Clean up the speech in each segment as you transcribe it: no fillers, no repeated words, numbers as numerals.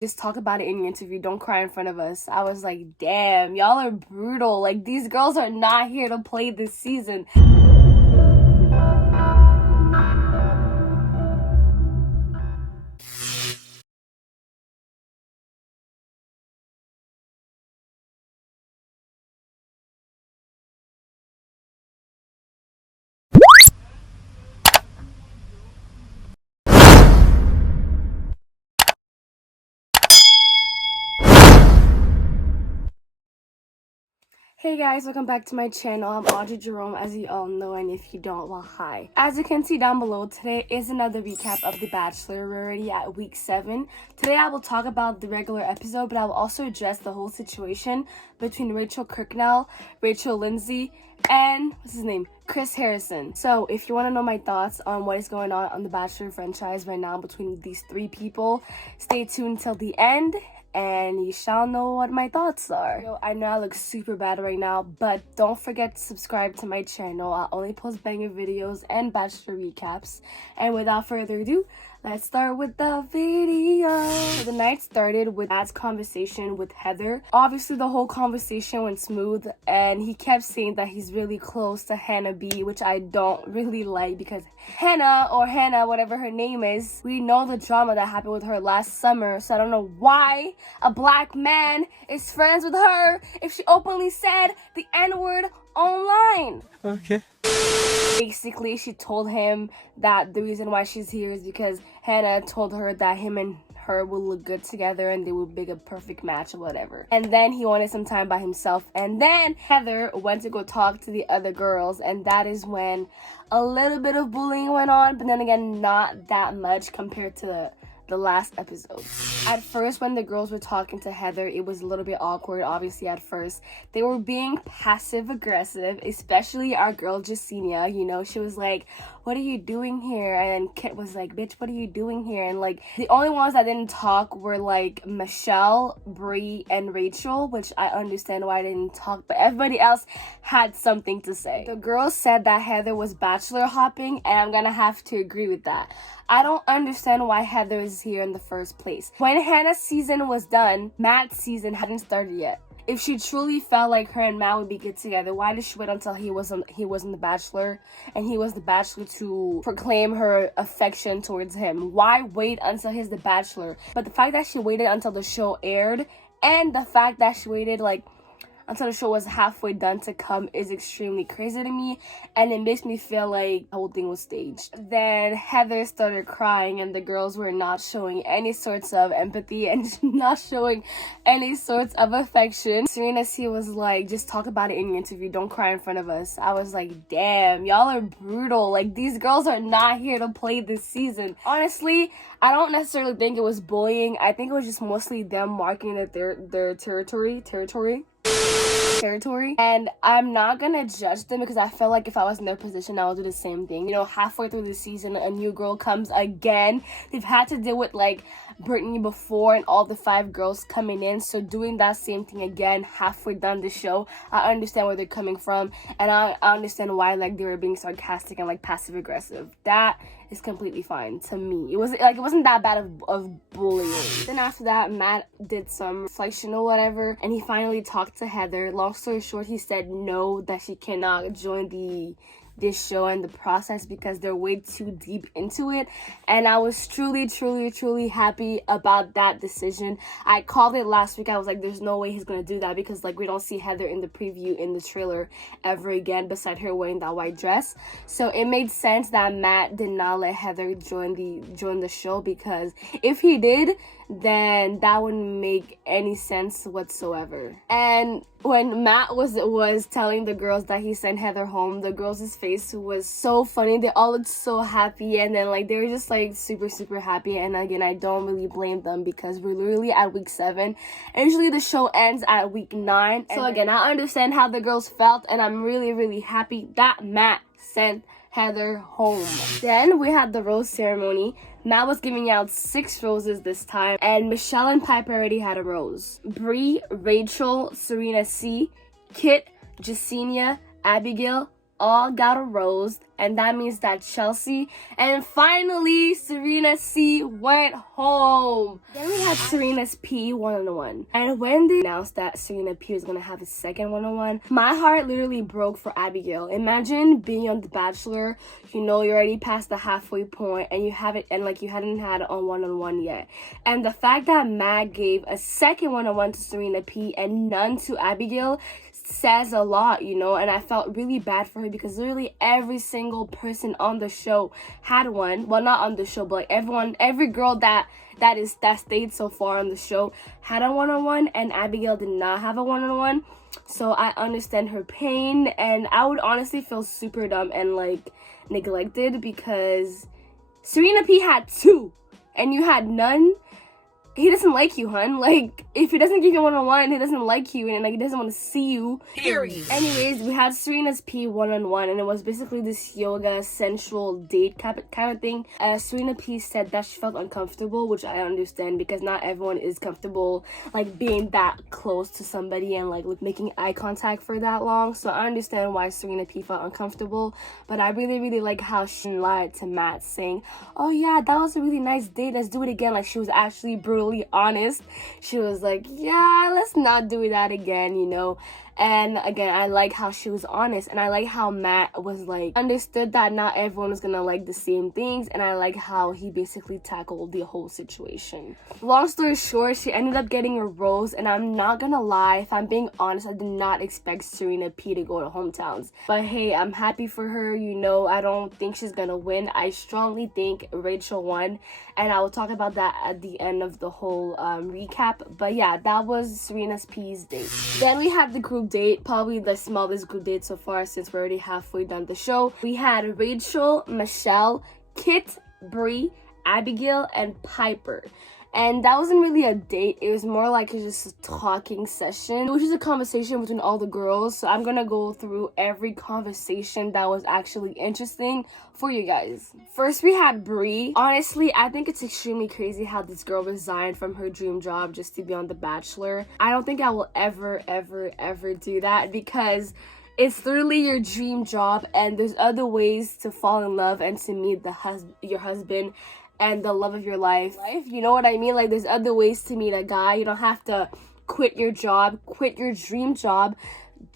Just talk about it in your interview. Don't cry in front of us. I was like, damn, y'all are brutal. Like, these girls are not here to play this season. Hey guys, welcome back to my channel. I'm Audrey Jerome, as you all know, and if you don't, well, hi. As you can see down below, today is another recap of The Bachelor. We're already at week 7. Today I will talk about the regular episode, but I will also address the whole situation between Rachel Kirkconnell, Rachel Lindsay, and what's his name? Chris Harrison. So if you want to know my thoughts on what is going on The Bachelor franchise right now between these 3 people, stay tuned till the end and you shall know what my thoughts are. So, I know I look super bad right now, but don't forget to subscribe to my channel. I only post banger videos and Bachelor recaps. And without further ado, let's start with the video. So the night started with Matt's conversation with Heather. Obviously, the whole conversation went smooth, and he kept saying that he's really close to Hannah B, which I don't really like because Hannah, whatever her name is, we know the drama that happened with her last summer, so I don't know why a black man is friends with her if she openly said the N-word online. Okay. Basically, she told him that the reason why she's here is because Hannah told her that him and her will look good together and they will make a perfect match or whatever. And then he wanted some time by himself. And then Heather went to go talk to the other girls, and that is when a little bit of bullying went on, but then again, not that much compared to the last episode. At first, when the girls were talking to Heather, it was a little bit awkward. Obviously, at first they were being passive aggressive, especially our girl Jasenia. You know, she was like, what are you doing here? And Kit was like, bitch, what are you doing here? And like, the only ones that didn't talk were like Michelle, Bree, and Rachel, which I understand why they didn't talk, but everybody else had something to say. The girls said that Heather was bachelor hopping, and I'm gonna have to agree with that. I don't understand why Heather is here in the first place. When Hannah's season was done, Matt's season hadn't started yet. If she truly felt like her and Matt would be good together, why did she wait until he wasn't the Bachelor and he was the Bachelor to proclaim her affection towards him? Why wait until he's the Bachelor? But the fact that she waited until the show aired, and the fact that she waited until the show was halfway done to come is extremely crazy to me, and it makes me feel like the whole thing was staged. Then Heather started crying, and the girls were not showing any sorts of empathy and not showing any sorts of affection. Serena C was like, just talk about it in your interview. Don't cry in front of us. I was like, damn, y'all are brutal. Like, these girls are not here to play this season. Honestly, I don't necessarily think it was bullying. I think it was just mostly them marking their territory, and I'm not gonna judge them because I feel like if I was in their position, I would do the same thing. You know, halfway through the season, a new girl comes again. They've had to deal with like Brittany before and all the 5 girls coming in, so doing that same thing again halfway done the show, I understand where they're coming from, and I understand why like they were being sarcastic and like passive aggressive. That is completely fine to me. It wasn't that bad of bullying. Then after that, Matt did some reflection or whatever, and he finally talked to Heather. Long story short, he said no, that she cannot join this show and the process because they're way too deep into it, and I was truly happy about that decision. I called it last week. I was like, there's no way he's gonna do that because like we don't see Heather in the preview in the trailer ever again beside her wearing that white dress, so it made sense that Matt did not let Heather join the show, because if he did, then that wouldn't make any sense whatsoever. And when Matt was telling the girls that he sent Heather home, the girls' face was so funny. They all looked so happy, and then like they were just like super happy. And again, I don't really blame them because we're literally at week 7. And usually the show ends at week 9. So again, I understand how the girls felt, and I'm really happy that Matt sent Heather home. Then we had the rose ceremony. Matt was giving out 6 roses this time, and Michelle and Piper already had a rose. Bree, Rachel, Serena C, Kit, Jasenia, Abigail, all got a rose, and that means that Chelsea and finally Serena C went home. Then we had Serena's P one-on-one, and when they announced that Serena P was gonna have a second one-on-one, my heart literally broke for Abigail. Imagine being on The Bachelor, you know, you're already past the halfway point, and you haven't had a one-on-one yet, and the fact that Matt gave a second one-on-one to Serena P and none to Abigail says a lot, you know. And I felt really bad for her because literally every single person on the show had one. Well, not on the show, but like every girl that stayed so far on the show had a one-on-one, and Abigail did not have a one-on-one. So I understand her pain, and I would honestly feel super dumb and like neglected because Serena P had two and you had none. He doesn't like you, hun. Like, if he doesn't give you one-on-one, he doesn't like you, and like he doesn't want to see you. Period. Anyways, we had Serena's P one-on-one, and it was basically this yoga sensual date kind of thing. Serena P said that she felt uncomfortable, which I understand because not everyone is comfortable like being that close to somebody and like making eye contact for that long. So I understand why Serena P felt uncomfortable, but I really like how she lied to Matt, saying, "Oh yeah, that was a really nice date. Let's do it again." Like she was actually brutally honest. She was like, yeah, let's not do that again, you know. And again, I like how she was honest, and I like how Matt was like understood that not everyone was gonna like the same things, and I like how he basically tackled the whole situation. Long story short, she ended up getting a rose, and I'm not gonna lie, if I'm being honest, I did not expect Serena P to go to hometowns. But hey, I'm happy for her, you know. I don't think she's gonna win. I strongly think Rachel won, and I will talk about that at the end of the whole recap. But yeah, that was Serena's P's date. Then we had the group date, probably the smallest group date so far since we're already halfway done the show. We had Rachel, Michelle, Kit, Bree, Abigail, and Piper. And that wasn't really a date, it was more like just a talking session, which is a conversation between all the girls. So I'm gonna go through every conversation that was actually interesting for you guys. First, we had Bree. Honestly, I think it's extremely crazy how this girl resigned from her dream job just to be on The Bachelor. I don't think I will ever do that, because it's literally your dream job, and there's other ways to fall in love and to meet your husband and the love of your life. You know what I mean? Like, there's other ways to meet a guy. You don't have to quit your job, quit your dream job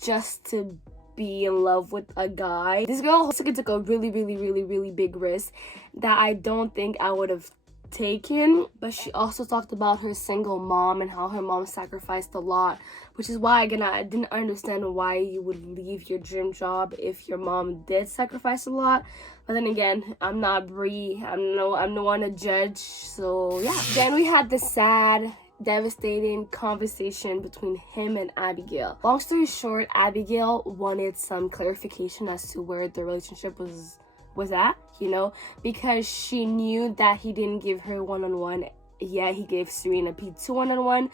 just to be in love with a guy. This girl also took a really big risk that I don't think I would have taken. But she also talked about her single mom and how her mom sacrificed a lot, which is why, again, I didn't understand why you would leave your dream job if your mom did sacrifice a lot. But then again, I'm not Brie. I'm no one to judge. So yeah. Then we had the sad, devastating conversation between him and Abigail. Long story short, Abigail wanted some clarification as to where the relationship was at, you know, because she knew that he didn't give her one-on-one. Yeah, he gave Serena P two one-on-one.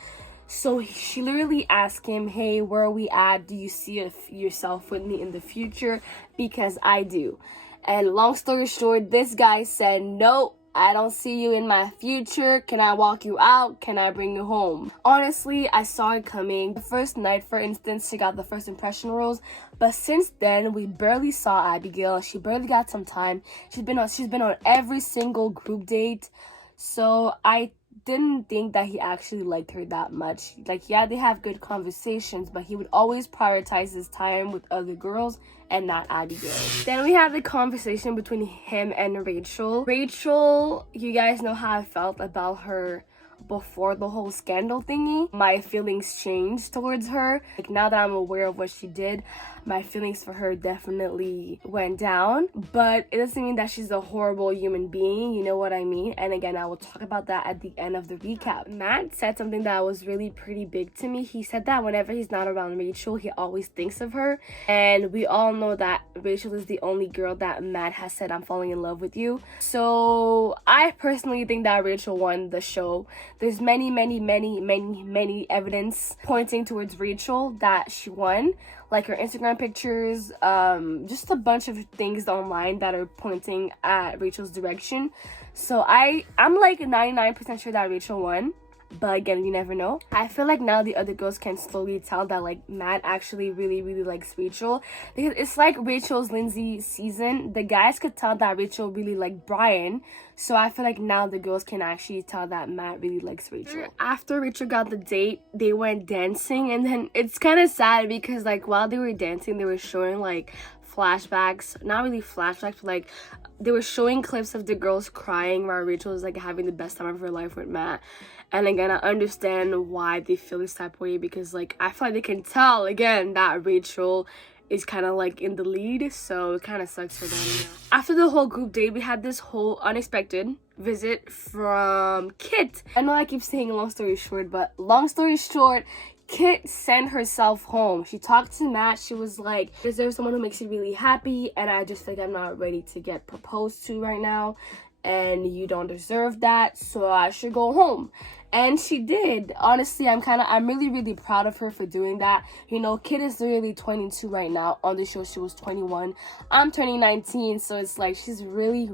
So she literally asked him, hey, where are we at? Do you see yourself with me in the future? Because I do. And long story short, this guy said, no, I don't see you in my future. Can I walk you out? Can I bring you home? Honestly, I saw it coming. The first night, for instance, she got the first impression rose. But since then, we barely saw Abigail. She barely got some time. She's been on every single group date. So I didn't think that he actually liked her that much. Like, yeah, they have good conversations, but he would always prioritize his time with other girls and not Abigail. Then we had the conversation between him and Rachel. Rachel, you guys know how I felt about her before the whole scandal thingy. My feelings changed towards her. Like, now that I'm aware of what she did, my feelings for her definitely went down. But it doesn't mean that she's a horrible human being, you know what I mean? And again, I will talk about that at the end of the recap. Matt said something that was really pretty big to me. He said that whenever he's not around Rachel, he always thinks of her. And we all know that Rachel is the only girl that Matt has said, I'm falling in love with you. So I personally think that Rachel won the show. There's many evidence pointing towards Rachel that she won, like her Instagram pictures, just a bunch of things online that are pointing at Rachel's direction. So I'm like 99% sure that Rachel won. but again, you never know. I feel like now the other girls can slowly tell that like Matt actually really likes Rachel, because it's like Rachel's Lindsay season. The guys could tell that Rachel really liked Brian, so I feel like now the girls can actually tell that Matt really likes Rachel. After Rachel got the date, they went dancing, and then it's kind of sad because like while they were dancing, they were showing like flashbacks, not really flashbacks, but like they were showing clips of the girls crying while Rachel was like having the best time of her life with Matt. And again, I understand why they feel this type of way, because like I feel like they can tell again that Rachel is kind of like in the lead, so it kind of sucks for them, you know? After the whole group date, we had this whole unexpected visit from Kit. I know I keep saying long story short, but long story short, Kit sent herself home. She talked to Matt. She was like, is there someone who makes you really happy? And I just think I'm not ready to get proposed to right now, and you don't deserve that, so I should go home. And she did. Honestly, I'm really proud of her for doing that. You know, Kit is literally 22 right now. On the show, she was 21. I'm turning 19, so it's like she's really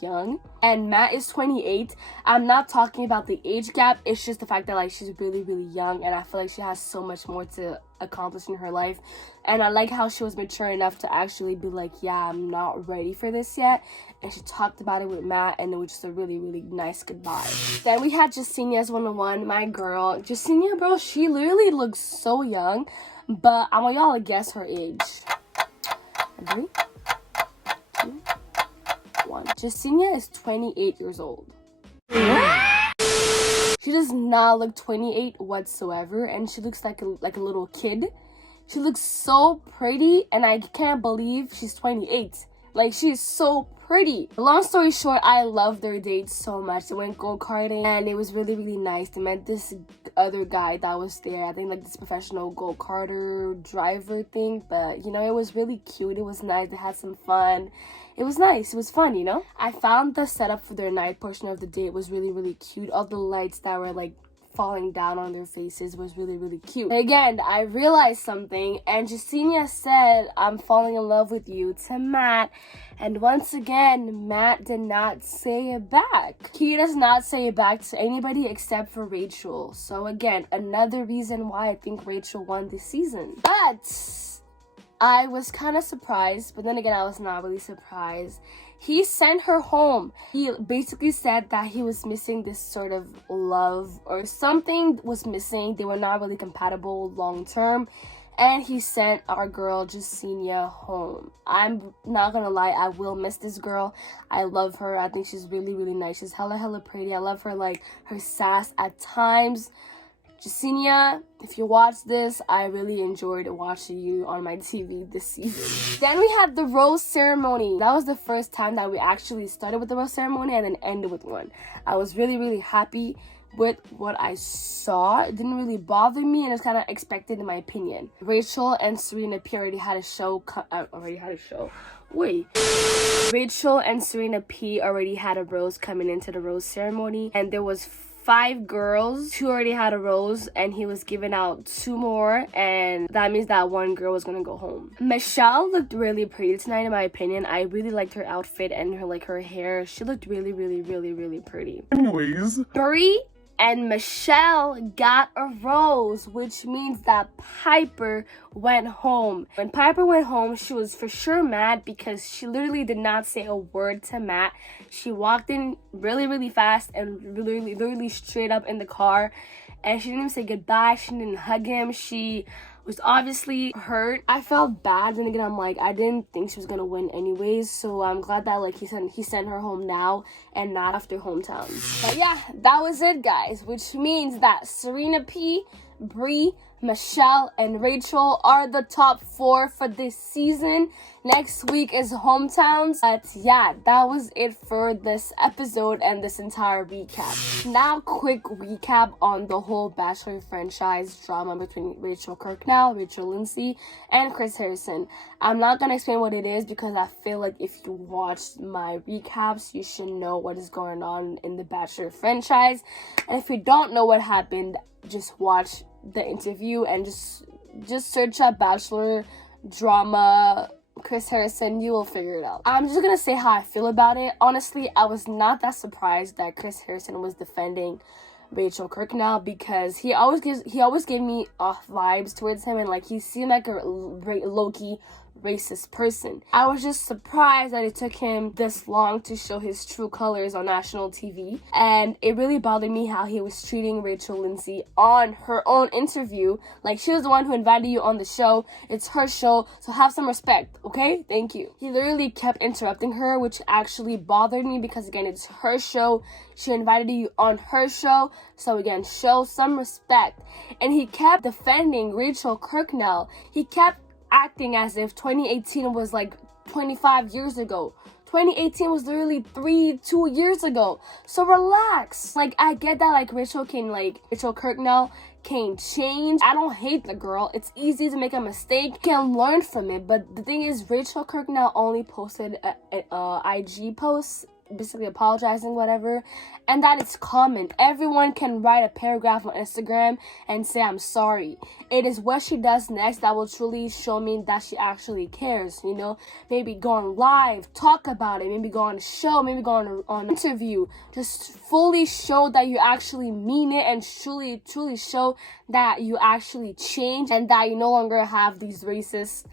young. And Matt is 28. I'm not talking about the age gap. It's just the fact that like she's really young, and I feel like she has so much more to accomplish in her life. And I like how she was mature enough to actually be like, yeah, I'm not ready for this yet. And she talked about it with Matt, and it was just a really nice goodbye. Then we had Justinia's 101, my girl. Justinia, bro, she literally looks so young, but I want y'all to guess her age. 3, 2, 1. Justinia is 28 years old. She does not look 28 whatsoever, and she looks like a little kid. She looks so pretty, and I can't believe she's 28. Like, she is so pretty. Long story short, I loved their date so much. They went go-karting, and it was really nice. They met this other guy that was there. I think like this professional go-karter driver thing, but you know, it was really cute. It was nice. They had some fun. It was nice. It was fun, you know? I found the setup for their night portion of the date was really cute. All the lights that were like falling down on their faces was really cute. Again, I realized something, and Justinia said, I'm falling in love with you to Matt, and once again, Matt did not say it back. He does not say it back to anybody except for Rachel. So again, another reason why I think Rachel won this season. But I was kind of surprised, but then again, I was not really surprised. He sent her home. He basically said that he was missing this sort of love, or something was missing. They were not really compatible long term. And he sent our girl Justinia home. I'm not gonna lie, I will miss this girl. I love her. I think she's really nice. She's hella pretty. I love her, like, her sass at times. Justinia, if you watch this, I really enjoyed watching you on my TV this season. Then we had the rose ceremony. That was the first time that we actually started with the rose ceremony and then ended with one. I was really happy with what I saw. It didn't really bother me, and it's kind of expected in my opinion. Rachel and Serena P already had a show. Rachel and Serena P already had a rose coming into the rose ceremony, and there was 5 girls. 2 already had a rose, and he was giving out 2 more, and that means that 1 girl was gonna go home. Michelle looked really pretty tonight, in my opinion. I really liked her outfit and her hair. She looked really pretty. Anyways, Brie and Michelle got a rose, which means that Piper went home. When Piper went home, she was for sure mad because she literally did not say a word to Matt. She walked in really fast and literally straight up in the car, and she didn't even say goodbye. She didn't hug him. She was obviously hurt. I felt bad, and again, I'm like, I didn't think she was gonna win anyways, so I'm glad that like he sent her home now and not after hometowns. But yeah, that was it, guys, which means that Serena P, Brie, Michelle, and Rachel are the top 4 for this season. Next week is hometowns. But yeah, that was it for this episode and this entire recap. Now, quick recap on the whole Bachelor franchise drama between Rachel Kirknell, Rachel Lindsay, and Chris Harrison. I'm not gonna explain what it is because I feel like if you watched my recaps, you should know what is going on in the Bachelor franchise. And if you don't know what happened, just watch the interview and just search up Bachelor drama Chris Harrison. You will figure it out. I'm just gonna say how I feel about it. Honestly, I was not that surprised that Chris Harrison was defending Rachel Kirkconnell, because he always gave me off vibes towards him, and like he seemed like a low-key racist person. I was just surprised that it took him this long to show his true colors on national TV, and it really bothered me how he was treating Rachel Lindsay on her own interview. Like, she was the one who invited you on the show. It's her show, so have some respect, okay? Thank you. He literally kept interrupting her, which actually bothered me because, again, it's her show. She invited you on her show, so again, show some respect. And he kept defending Rachel Kirkconnell. He kept acting as if 2018 was like 25 years ago. 2018 was literally 2 years ago. So relax. Like, I get that, like, Rachel Kirkconnell can change. I don't hate the girl. It's easy to make a mistake. You can learn from it. But the thing is, Rachel Kirkconnell only posted a IG post, basically apologizing, whatever, and that is common. Everyone can write a paragraph on Instagram and say I'm sorry. It is what she does next that will truly show me that she actually cares, you know. Maybe go on live, talk about it, maybe go on a show, maybe go on an interview. Just fully show that you actually mean it, and truly show that you actually change and that you no longer have these racist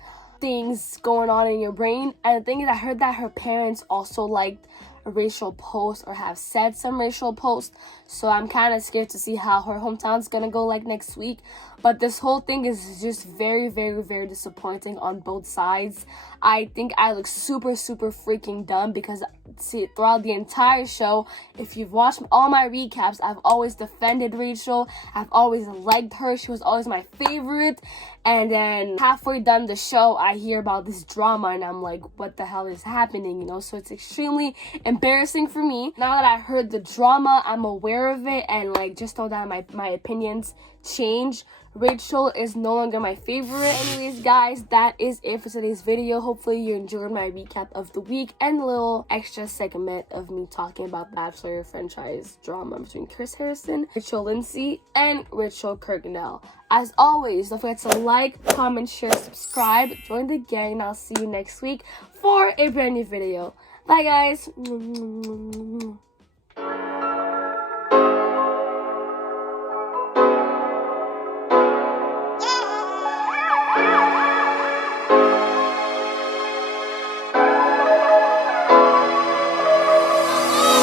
things going on in your brain. And the thing is, I heard that her parents also liked a racial post, or have said some racial posts, so I'm kind of scared to see how her hometown's gonna go like next week. But this whole thing is just very, very, very disappointing on both sides. I think I look super freaking dumb because, see, throughout the entire show, if you've watched all my recaps, I've always defended Rachel. I've always liked her. She was always my favorite. And then halfway done the show, I hear about this drama, and I'm like, what the hell is happening, you know? So it's extremely embarrassing for me. Now that I heard the drama, I'm aware of it, and like, just know that my opinions change. Rachel is no longer my favorite. Anyways, guys, that is it for today's video. Hopefully you enjoyed my recap of the week and a little extra segment of me talking about the Bachelor franchise drama between Chris Harrison, Rachel Lindsay, and Rachel Kirkconnell. As always, don't forget to like, comment, share, subscribe, join the gang, and I'll see you next week for a brand new video. Bye, guys.